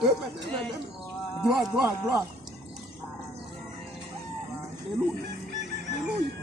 Gloire, gloire, gloire. Alléluia. Alléluia.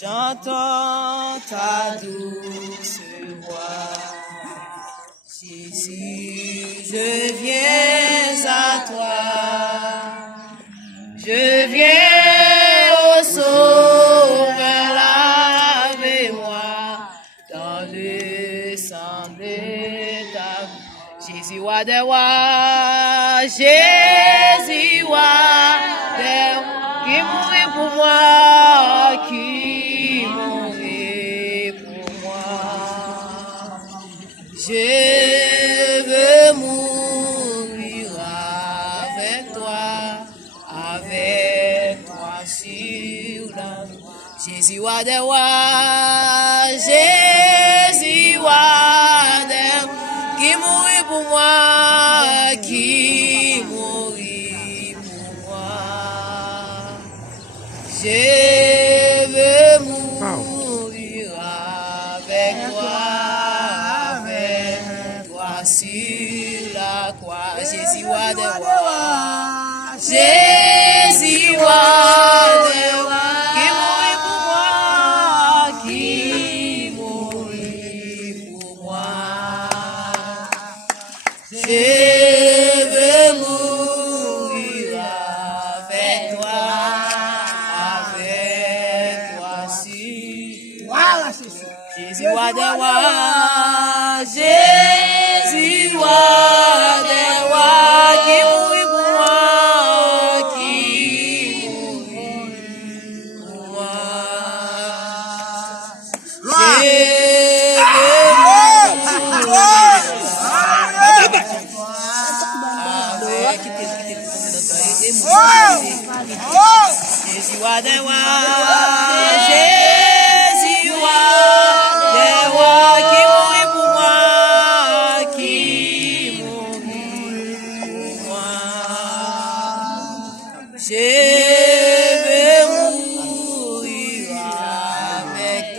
J'entends ta douce voix, Jésus, je viens à toi, je viens au Sauveur, lave-moi dans le sang de ta Jésus, wa de wa, Jésus, wa de qui mourit pour moi, qui je veux mourir avec toi sur la Jésus wa de wa, Jésus wa de qui mourit pour moi, qui mourit pour moi. Je veux mourir avec toi. Sur la croix, Jésus wa de wa, Jésus wa de wa, qui mourit pour moi, qui mourit pour moi. Je veux mourir avec toi sur Jésus wa de wa, Jésus wa de wa, qui mourit pour moi, qui mourit pour moi. Jésus wa de wa, Jésus wa de wa, qui mourit pour moi, qui mourit pour moi. Je veux mourir avec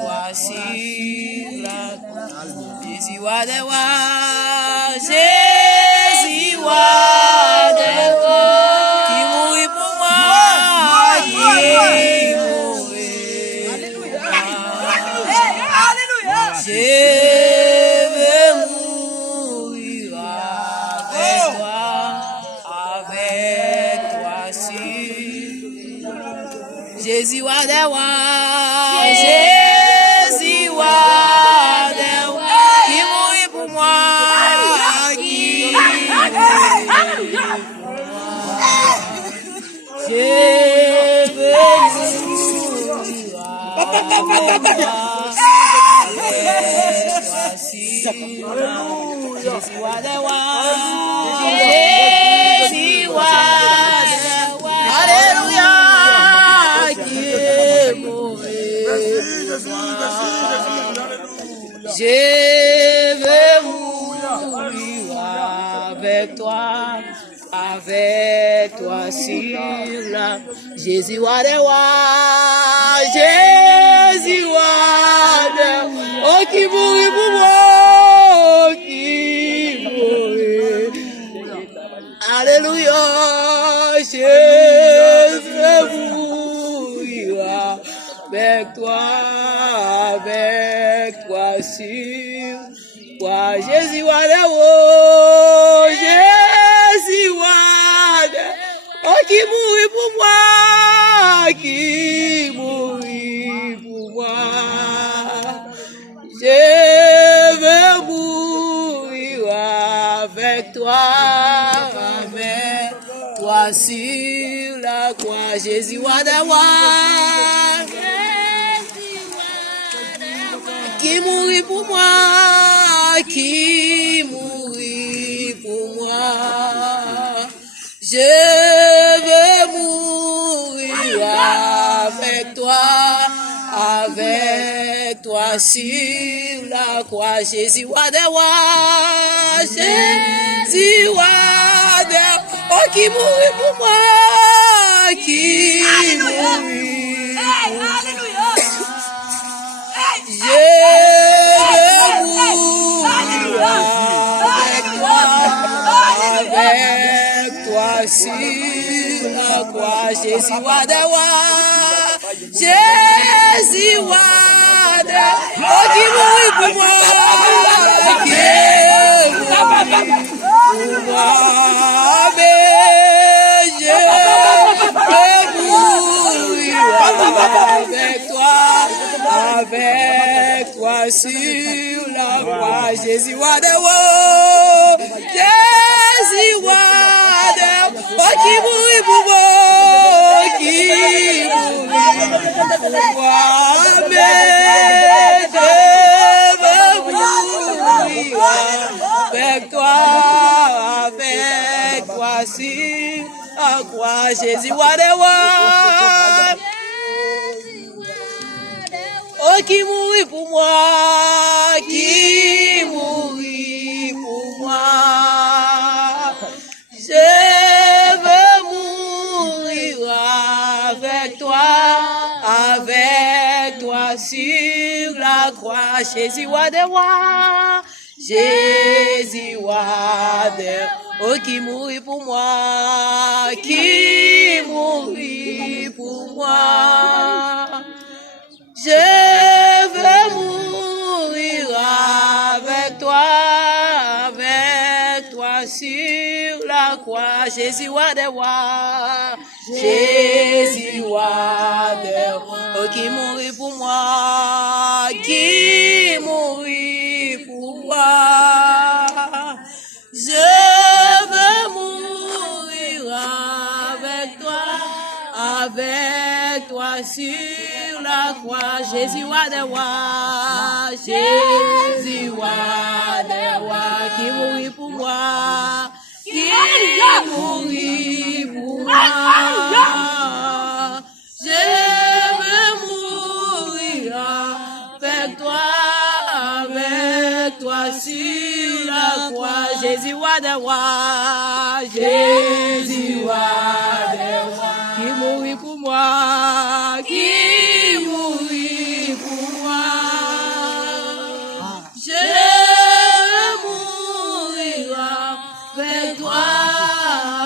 toi sur la croix. Jésus wa de wa, Jésus wa de wa, qui mourit pour moi, qui mourit pour moi. Je veux mourir avec toi sur Jésus wa de wa, Jésus wa de wa, qui mourit pour moi, qui mourit pour moi. Je veux mourir avec toi. Jésus wa de wa, Jésus wa de wa, alléluia, qui toi sur la Jésus wa de wa, Jésus wa de, oh qui mourit pour moi, qui mourit. Alléluia, Jésus mourira avec toi sur toi, Jésus wa de wo, Jésus wa de, oh qui mourit pour moi, qui mourit pour moi. Je veux mourir avec toi sur la croix, Jésus wa de wa, qui mourit pour moi, qui mourit pour moi. Je veux mourir avec toi sur la croix, Jésus wa de wa, Jésus wa de, oh qui mourit pour moi, qui mourit pour moi. Je veux mourir avec toi sur la croix, Jésus wa de wa, Jésus wa de, oh qui mourit pour moi, qui mourit pour moi, mais je veux mourir avec toi sur la croix, Jésus wa de wo, Jésus wa de, oh qui mourit pour moi, qui mourit pour moi, mais je veux mourir avec toi sur la croix, Jésus wa de wo, oh qui mourit pour moi, qui mourit pour moi. Je veux mourir avec toi sur la croix, Jésus wa de wa, Jésus wa de, oh qui mourit pour moi, qui mourit pour moi. Je veux mourir avec toi sur la croix, Jésus wa de wa, Jésus wa de, oh qui mourit pour moi, qui mourit pour moi. Je veux mourir avec toi sur la croix, Jésus wa de wa, Jésus wa de wa, qui mourit pour moi, qui mourit pour moi. Je veux mourir avec toi sur la croix, Jésus wa de wa, Jésus wa de wa, qui mourit pour moi, qui mourit pour moi. Je mourrai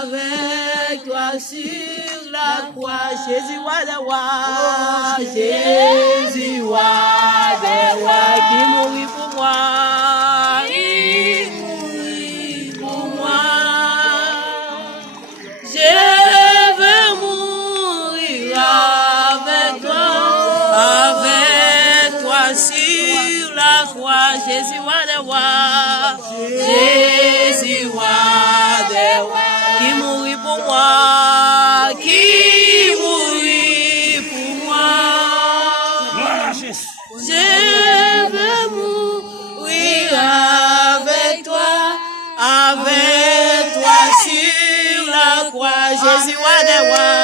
avec toi sur la croix, Jésus wa de wa, Jésus wa de wa, qui mourit pour moi, qui mourit pour moi. Sur la croix, Jésus wa de wa, Jésus wa de wa, qui mourit pour moi, qui mourit pour moi. Je veux mourir avec toi sur la croix, Jésus wa de wa.